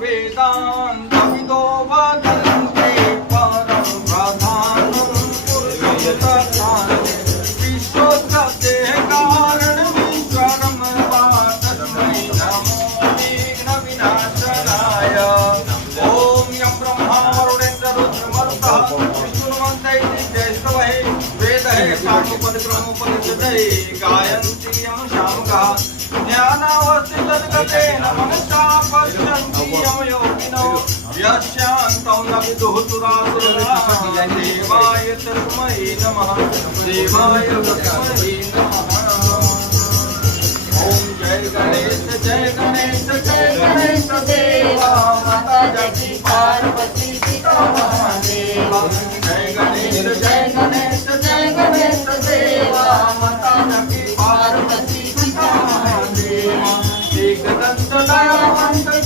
वेदान्तविदो वदन्ति परं प्रधानं पुरुषं विश्वोत्पत्ते कारणमीश्वरं वा तस्मै नमो विघ्नविनाशनाय। ॐ यं ब्रह्मा वरुणेन्द्र रुद्रमरुतः विष्णुमन्त्रैः ज्येष्ठमहे वेदः सामोपनिक्रमोपनिषदे गायन्ति यं शामगाः ज्ञानावस्थितद्गतेन मनसा पश्यन्ति यं योगिनो यस्यान्तं न विदुः सुरासुराः। देवाय तस्मै नमः देवाय तस्मै नमः। ॐ जय गणेश जय गणेश जय गणेश देवा माता जगती पार्वती पिता